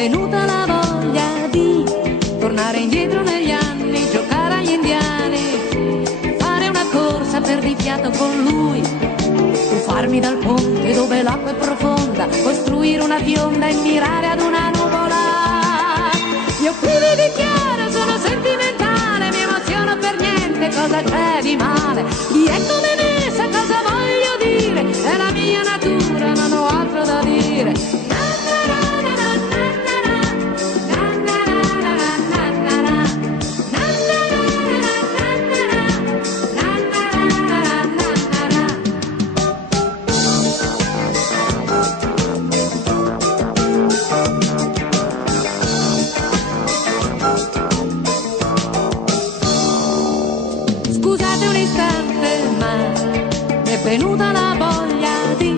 venuta la voglia di tornare indietro negli anni, giocare agli indiani, fare una corsa per di fiato con lui, tuffarmi dal ponte dove l'acqua è profonda, costruire una fionda e mirare ad una nuvola. Io qui vi dichiaro, sono sentimentale, mi emoziono per niente, cosa c'è di male? Chi è come me sa cosa voglio dire, è la mia natura, non ho altro da dire. Scusate un istante, ma mi è venuta la voglia di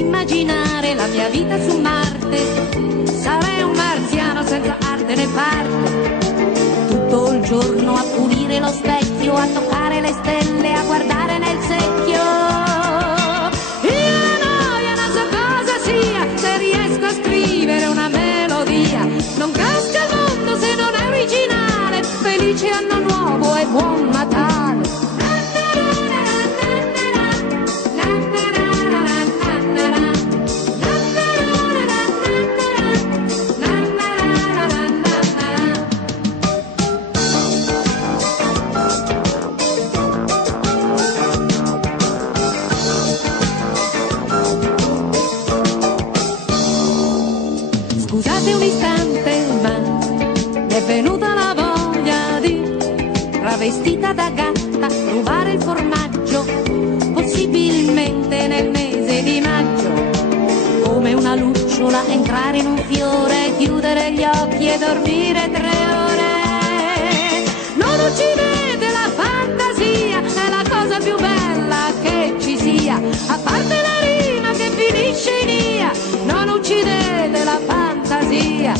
immaginare la mia vita su Marte. Sarei un marziano senza arte né parte, tutto il giorno a pulire lo specchio, a toccare le stelle, a guardare nel secchio. Io la noia non so cosa sia, se riesco a scrivere una melodia. Non casca il mondo se non è originale, felice anno nuovo e buon Natale. Scusate un istante, ma mi è venuta la voglia di, travestita da gatta, rubare il formaggio, possibilmente nel mese di maggio. Come una lucciola entrare in un fiore, chiudere gli occhi e dormire 3 ore. Non uccidete la fantasia, è la cosa più bella che ci sia, a parte la rima che finisce in ia. Non uccidete la fantasia,